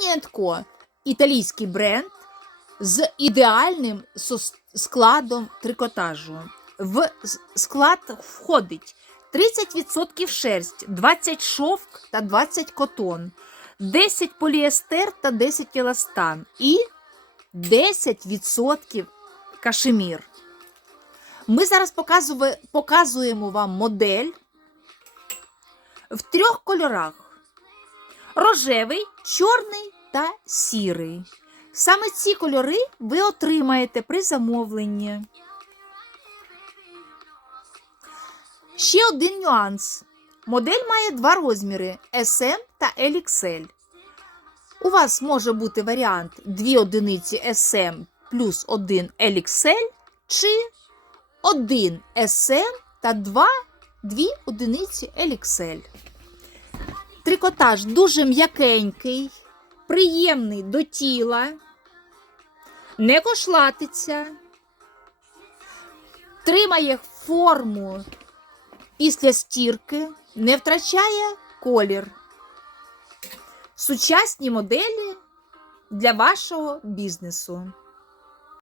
Нєтко італійський бренд з ідеальним складом трикотажу. В склад входить 30% шерсть, 20 шовк та 20 котон, 10 поліестер та 10 еластан і 10% кашемір. Ми зараз показуємо вам модель в трьох кольорах: рожевий, чорний та сірий. Саме ці кольори ви отримаєте при замовленні. Ще один нюанс. Модель має два розміри SM та LXL. У вас може бути варіант 2 одиниці SM плюс 1 LXL чи 1 SM та 2, 2 одиниці LXL. Трикотаж дуже м'якенький, приємний до тіла, не кошлатиться, тримає форму після стірки, не втрачає колір. Сучасні моделі для вашого бізнесу.